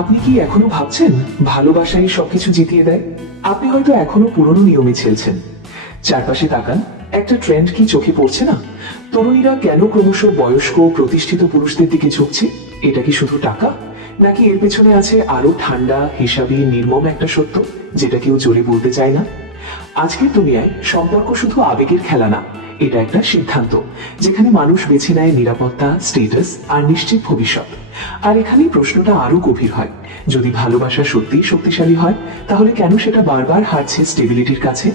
আপনি কি এখনো ভাবছেন ভালোবাসাই সবকিছু জিতিয়ে দেয়? আপনি হয়তো এখনো পুরনো নিয়মে ছেলছেন। চারপাশে তাকান, একটা ট্রেন্ড কি চোখে পড়ছে না? তরুণীরা কেন ক্রমশ বয়স্ক প্রতিষ্ঠিত পুরুষদের দিকে ঝুঁকছে? এটা কি শুধু টাকা, নাকি এর পেছনে আছে আরো ঠান্ডা হিসাবি নির্মম একটা সত্য যেটা কেউ জোরে বলতে চায় না? আজকের দুনিয়ায় সম্পর্ক শুধু আবেগের খেলা না, এটা একটা সিদ্ধান্ত যেখানে মানুষ বেছে নেয় নিরাপত্তা, স্টেটাস আর নিশ্চিত ভবিষ্যৎ। আর এখানেই প্রশ্নটা আরো গভীর হয়, যদি ভালোবাসা সত্যিই শক্তিশালী হয়, তাহলে কেন সেটা বারবার হারছে স্টেবিলিটির কাছে?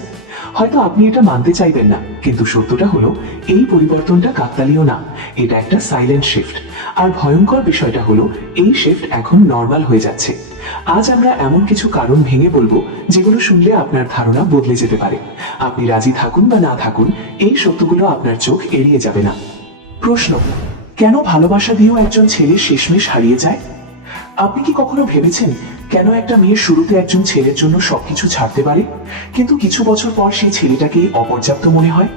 হয়তো আপনি এটা মানতে চাইবেন না, কিন্তু সত্যটা হলো এই পরিবর্তনটা কাকতালীয় না, এটা একটা সাইলেন্ট শিফট। আর ভয়ঙ্কর বিষয়টা হলো এই শিফট এখন নর্মাল হয়ে যাচ্ছে। আজ আমরা এমন কিছু কারণ ভেঙে বলবো যেগুলো শুনলে আপনার ধারণা বদলে যেতে পারে। আপনি রাজি থাকুন বা না থাকুন, এই সত্যগুলো আপনার চোখ এড়িয়ে যাবে না। প্রশ্ন: কেন ভালোবাসা দিয়েও একজন ছেলে শেষমেশ হারিয়ে যায়? আপনি কি কখনো ভেবেছেন কেন একটা মেয়ে শুরুতে একজন ছেলের জন্য সবকিছু ছাড়তে পারে, কিন্তু কিছু বছর পর সেই ছেলেটাকে অপর্যাপ্ত মনে হয়?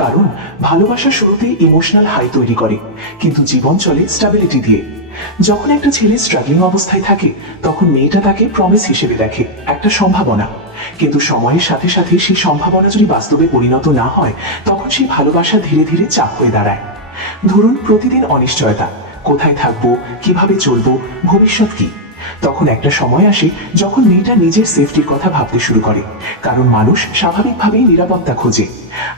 কারণ ভালোবাসা শুরুতে ইমোশনাল হাই তৈরি করে, কিন্তু জীবন চলে স্টেবিলিটি দিয়ে। যখন একটা ছেলে স্ট্রাগলিং অবস্থায় থাকে, তখন মেয়েটা তাকে প্রমিস হিসেবে দেখে, একটা সম্ভাবনা। কিন্তু সময়ের সাথে সাথে সেই সম্ভাবনা যদি বাস্তবে পরিণত না হয়, তখন সেই ভালোবাসা ধীরে ধীরে চাপ হয়ে দাঁড়ায়। ধরুন, প্রতিদিন অনিশ্চয়তা, কোথায় থাকবো, কিভাবে চলবো, ভবিষ্যৎ কি। তখন একটা সময় আসে যখন মেয়েটা নিজের সেফটির কথা ভাবতে শুরু করে, কারণ মানুষ স্বাভাবিকভাবেই নিরাপত্তা খোঁজে।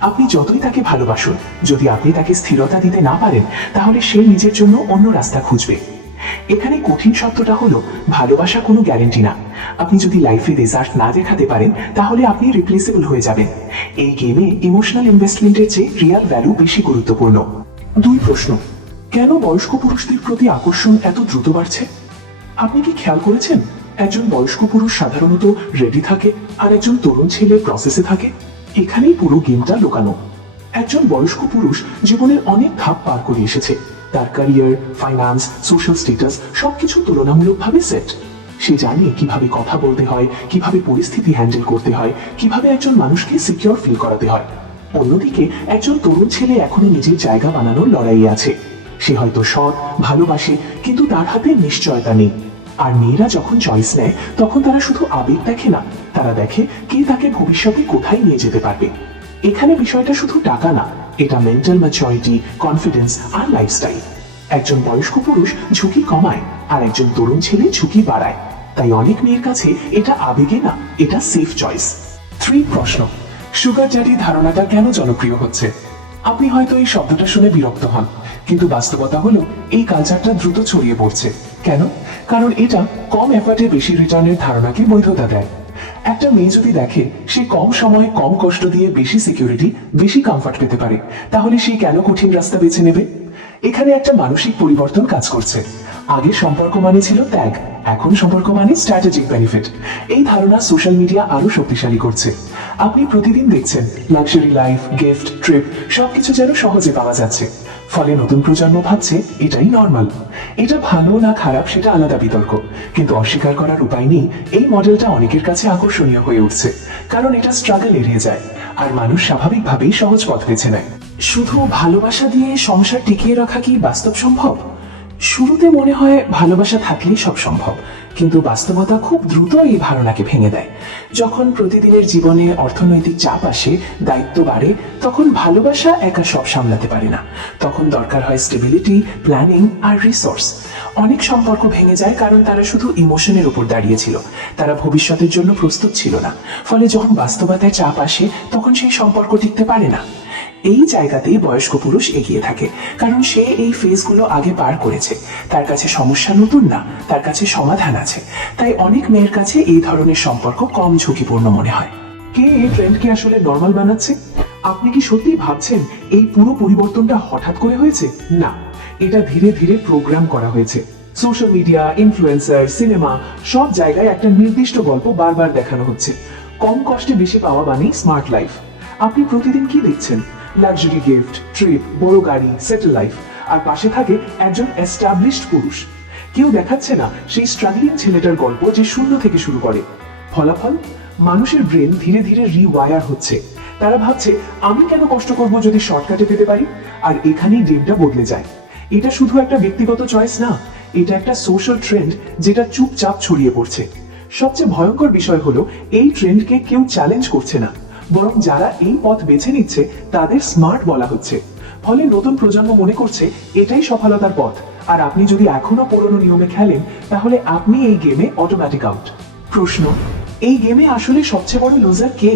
আপনি যতই তাকে ভালোবাসুন, যদি আপনি তাকে স্থিরতা দিতে না পারেন, তাহলে সে নিজের জন্য অন্য রাস্তা খুঁজবে। এখানে কঠিন সত্যটা হলো, ভালোবাসা কোনো গ্যারেন্টি না। আপনি যদি লাইফে রেজাল্ট না দেখাতে পারেন, তাহলে আপনি রিপ্লেসেবল হয়ে যাবেন। এই গেমে ইমোশনাল ইনভেস্টমেন্টের চেয়ে রিয়াল ভ্যালু বেশি গুরুত্বপূর্ণ। দুই প্রশ্ন: কেন বয়স্ক পুরুষদের প্রতি আকর্ষণ এত দ্রুত বাড়ছে? আপনি কি খেয়াল করেছেন, একজন বয়স্ক পুরুষ সাধারণত রেডি থাকে, আর একজন তরুণ ছেলে প্রসেসে থাকে? এখানেই পুরো গেমটা লুকানো। একজন বয়স্ক পুরুষ জীবনের অনেক ধাপ পার করে এসেছে, তার ক্যারিয়ার, ফাইন্যান্স, সোশ্যাল স্ট্যাটাস সবকিছু তুলনামূলকভাবে সেট। সে জানে কিভাবে কথা বলতে হয়, কিভাবে পরিস্থিতি হ্যান্ডেল করতে হয়, কিভাবে একজন মানুষকে সিকিউর ফিল করাতে হয়। অন্যদিকে একজন তরুণ ছেলে এখনো নিজের জায়গা বানানোর লড়াইয়ে আছে। সে হয়তো সৎ, ভালোবাসে, কিন্তু তার হাতে নিশ্চয়তা নেই। আর মেয়েরা যখন চয়েস নেয়, তখন তারা শুধু আবেগ দেখে না, তারা দেখে কে তাকে ভবিষ্যতে কোথায় নিয়ে যেতে পারবে। এখানে বিষয়টা শুধু টাকা না, এটা মেন্টাল ম্যাচুরিটি, কনফিডেন্স আর লাইফস্টাইল। একজন বয়স্ক পুরুষ ঝুঁকি কমায়, আর একজন তরুণ ছেলে ঝুঁকি বাড়ায়। তাই অনেক মেয়ের কাছে এটা আবেগে না, এটা সেফ চয়েস। 3 প্রশ্ন: সুগার ড্যাডি ধারণাটা কেন জনপ্রিয় হচ্ছে? আপনি হয়তো এই শব্দটা শুনে বিরক্ত হন, কিন্তু বাস্তবতা হলো এই কালচারটা দ্রুত ছড়িয়ে পড়ছে। কেন? কারণ এটা কম এফর্টে বেশি রিটার্নের ধারণাকে বৈধতা দেয়। একটা মেয়ে যদি দেখে সে কম সময়ে কম কষ্ট দিয়ে বেশি সিকিউরিটি, বেশি কমফর্ট পেতে পারে, তাহলে সে কেন কঠিন রাস্তা বেছে নেবে? এখানে একটা মানসিক পরিবর্তন কাজ করছে। আগে সম্পর্ক মানে ছিল ত্যাগ, এখন সম্পর্ক মানে স্ট্র্যাটেজিক বেনিফিট। এই ধারণা সোশ্যাল মিডিয়া আরো শক্তিশালী করছে। আপনি প্রতিদিন দেখছেন লাক্সারি লাইফ, গিফট, ট্রিপ সবকিছু যেন সহজে পাওয়া যাচ্ছে। ফলে নতুন প্রজন্ম ভাবছে এটাই নর্মাল। এটা ভালো না খারাপ সেটা আলাদা বিতর্ক, কিন্তু অস্বীকার করার উপায় নেই এই মডেলটা অনেকের কাছে আকর্ষণীয় হয়ে উঠছে, কারণ এটা স্ট্রাগল এড়িয়ে যায়, আর মানুষ স্বাভাবিকভাবেই সহজ পথ বেছে নেয়। শুধু ভালোবাসা দিয়ে সংসার টিকিয়ে রাখা কি বাস্তব সম্ভব? শুরুতে মনে হয় ভালোবাসা থাকলেই সব সম্ভব, কিন্তু বাস্তবতা খুব দ্রুত এই ধারণাকে ভেঙে দেয়। যখন প্রতিদিনের জীবনে অর্থনৈতিক চাপ আসে, দায়িত্ব বাড়ে, তখন ভালোবাসা একা সব সামলাতে পারে না। তখন দরকার হয় স্টেবিলিটি, প্ল্যানিং আর রিসোর্স। অনেক সম্পর্ক ভেঙে যায় কারণ তারা শুধু ইমোশনের উপর দাঁড়িয়েছিল, তারা ভবিষ্যতের জন্য প্রস্তুত ছিল না। ফলে যখন বাস্তবতায় চাপ আসে, তখন সেই সম্পর্ক টিকতে পারে না। এই জায়গাতেই বয়স্ক পুরুষ এগিয়ে থাকে, কারণ সে এই ফেজগুলো আগে পার করেছে। তার কাছে সমস্যা নতুন না, তার কাছে সমাধান আছে। তাই অনেক মেয়ের কাছে এই ধরনের সম্পর্ক কম ঝুঁকিপূর্ণ মনে হয়। কে এই ট্রেন্ডকে আসলে নর্মাল বানাচ্ছে? আপনি কি সত্যি ভাবছেন এই পুরো পরিবর্তনটা হঠাৎ করে হয়েছে? না, এটা ধীরে ধীরে প্রোগ্রাম করা হয়েছে। সোশ্যাল মিডিয়া, ইনফ্লুয়েন্সার, সিনেমা সব জায়গায় একটা নির্দিষ্ট গল্প বারবার দেখানো হচ্ছে। কম কষ্টে বেশি পাওয়া মানে স্মার্ট লাইফ। আপনি প্রতিদিন কি দেখছেন? লাক্সারি গিফট, ট্রিপ, বড় গাড়ি, সেটেল লাইফ, আর পাশে থাকে একজন এস্টাবলিশড পুরুষ। কেউ দেখাচ্ছে না সেই স্ট্রাগলিং ছেলেটার গল্প যে শূন্য থেকে শুরু করে। ফলাফল, মানুষের ব্রেন ধীরে ধীরে রিওয়ায়ার হচ্ছে। তারা ভাবছে আমি কেন কষ্ট করব যদি শর্টকাটে পেতে পারি? আর এখানেই গেমটা বদলে যায়। এটা শুধু একটা ব্যক্তিগত চয়েস না, এটা একটা সোশ্যাল ট্রেন্ড যেটা চুপচাপ ছড়িয়ে পড়ছে। সবচেয়ে ভয়ঙ্কর বিষয় হলো এই ট্রেন্ডকে কেউ চ্যালেঞ্জ করছে না, বরং যারা এই পথ বেছে নিচ্ছে তাদের স্মার্ট বলা হচ্ছে। ফলে নতুন প্রজন্ম মনে করছে এটাই সফলতার পথ। আর আপনি যদি এখনো পুরনো নিয়মে খেলেন তাহলে আপনি এই গেমে অটোমেটিক আউট। প্রশ্ন, এই গেমে আসলে সবচেয়ে বড় লুজার কে?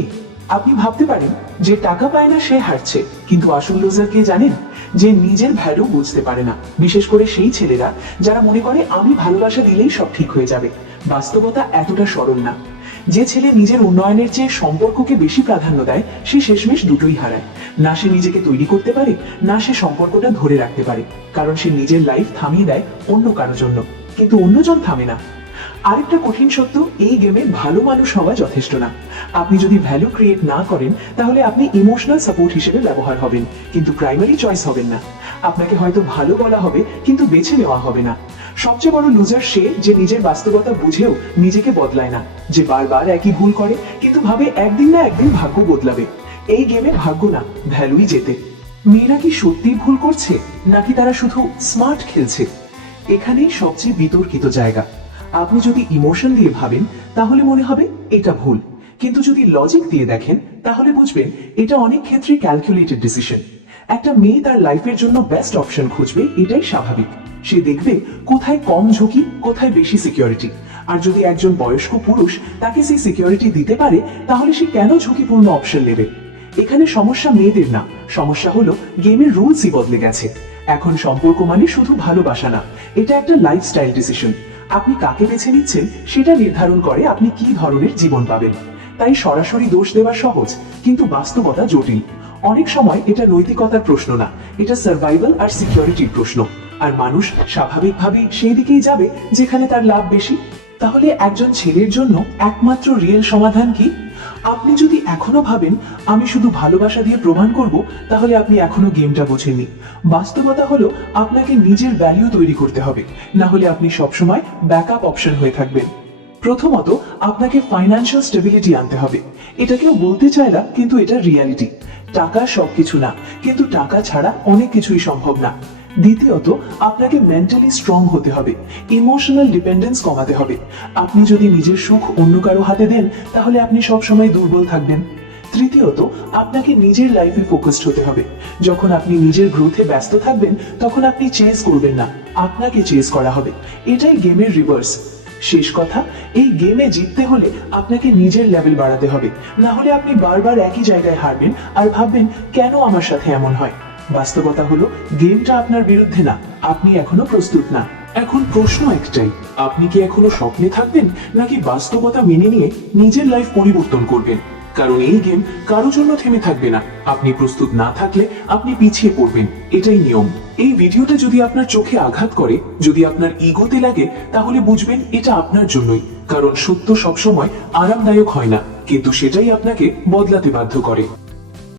আপনি ভাবতে পারেন যে টাকা পায় না সে হারছে, কিন্তু আসল লুজার কে জানেন? যে নিজের ভ্যালু বুঝতে পারে না, বিশেষ করে সেই ছেলেরা যারা মনে করে আমি ভালোবাসা দিলেই সব ঠিক হয়ে যাবে। বাস্তবতা এতটা সরল না। যে ছেলে নিজের উন্নয়নের চেয়ে সম্পর্ককে বেশি প্রাধান্য দেয় সে শেষমেশ দুটোই হারায়। না সে নিজেকে তৈরি করতে পারে, না সে সম্পর্কটা ধরে রাখতে পারে, কারণ সে নিজের লাইফ থামিয়ে দেয় অন্য কারোর জন্য, কিন্তু অন্যজন থামে না। আরেকটা কঠিন সত্য, এই গেমে ভালো মানুষ হওয়া যথেষ্ট না। আপনি যদি ভ্যালু ক্রিয়েট না করেন তাহলে আপনি ইমোশনাল সাপোর্ট হিসেবে ব্যবহার হবেন, কিন্তু প্রাইমারি চয়েস হবেন না। আপনাকে হয়তো ভালো বলা হবে কিন্তু বেছে নেওয়া হবে না। সবচেয়ে বড় লুজার সে যে নিজের বাস্তবতা বুঝেও নিজেকে বদলায় না, যে বারবার একই ভুল করে কিন্তু ভাবে একদিন না একদিন ভাগ্য বদলাবে। এই গেমে ভাগ্য না, ভ্যালুই জেতে। মেয়েরা কি সত্যি ভুল করছে, নাকি তারা শুধু স্মার্ট খেলছে? এখানেই সবচেয়ে বিতর্কিত জায়গা। আপনি যদি ইমোশন দিয়ে ভাবেন তাহলে মনে হবে এটা ভুল, কিন্তু যদি লজিক দিয়ে দেখেন তাহলে বুঝবেন এটা অনেক ক্ষেত্রে ক্যালকুলেটেড ডিসিশন। একটা মেয়ে তার লাইফের জন্য বেস্ট অপশন খুঁজবে, এটাই স্বাভাবিক। সে দেখবে কোথায় কম ঝুঁকি, কোথায় বেশি সিকিউরিটি। আর যদি একজন বয়স্ক পুরুষ তাকে সেই সিকিউরিটি দিতে পারে তাহলে সে কেন ঝুঁকিপূর্ণ অপশন নেবে? এখানে সমস্যা মেয়েদের না, সমস্যা হলো গেমের রুলসই বদলে গেছে। এখন সম্পর্ক মানে শুধু ভালোবাসা না, এটা একটা লাইফস্টাইল ডিসিশন। আপনি কাকে বেছে নিচ্ছেন সেটা নির্ধারণ করে আপনি কি ধরনের জীবন পাবেন। তাই সরাসরি দোষ দেওয়া সহজ, কিন্তু বাস্তবতা জটিল। অনেক সময় এটা নৈতিকতার প্রশ্ন না, এটা সার্ভাইভাল আর সিকিউরিটির প্রশ্ন। আর মানুষ স্বাভাবিকভাবেই সেই দিকেই যাবে যেখানে তার লাভ বেশি। তাহলে একজন ছেলের জন্য একমাত্র রিয়েল সমাধান কি? আপনি যদি এখনো ভাবেন আমি শুধু ভালোবাসা দিয়ে প্রমাণ করব, তাহলে আপনি এখনো গেমটা বোঝেননি। বাস্তবতা হলো আপনাকে নিজের ভ্যালু তৈরি করতে হবে, না হলে আপনি সবসময় ব্যাকআপ অপশন হয়ে থাকবেন। প্রথমত আপনাকে ফাইন্যান্সিয়াল স্টেবিলিটি আনতে হবে। এটা কেউ বলতে চায় না, কিন্তু এটা রিয়ালিটি। টাকা সবকিছু না, কিন্তু টাকা ছাড়া অনেক কিছুই সম্ভব না। দ্বিতীয়ত আপনাকে মেন্টালি স্ট্রং হতে হবে, ইমোশনাল ডিপেন্ডেন্স কমাতে হবে। আপনি যদি নিজের সুখ অন্য কারো হাতে দেন তাহলে আপনি সবসময় দুর্বল থাকবেন। তৃতীয়ত আপনাকে নিজের লাইফে ফোকাসড হতে হবে। যখন আপনি নিজের গ্রোথে ব্যস্ত থাকবেন তখন আপনি চেজ করবেন না, আপনাকে চেজ করা হবে। এটাই গেমের রিভার্স। শেষ কথা, এই গেমে জিততে হলে আপনাকে নিজের লেভেল বাড়াতে হবে, না হলে আপনি বারবার একই জায়গায় হারবেন আর ভাববেন কেন আমার সাথে এমন হয়। বাস্তবতা হলো গেমটা আপনার বিরুদ্ধে না, আপনি এখনো প্রস্তুত না। এখন প্রশ্ন একটাই, আপনি কি এখনো স্বপ্নে থাকবেন, নাকি বাস্তবতা মেনে নিয়ে নিজের লাইফ পরিবর্তন করবেন? কারণ এই গেম কারো জন্য থেমে থাকবে না। আপনি প্রস্তুত না থাকলে আপনি পিছিয়ে পড়বেন, এটাই নিয়ম। এই ভিডিওটা যদি আপনার চোখে আঘাত করে, যদি আপনার ইগোতে লাগে, তাহলে বুঝবেন এটা আপনার জন্যই। কারণ সত্য সবসময় আরামদায়ক হয় না, কিন্তু সেটাই আপনাকে বদলাতে বাধ্য করে।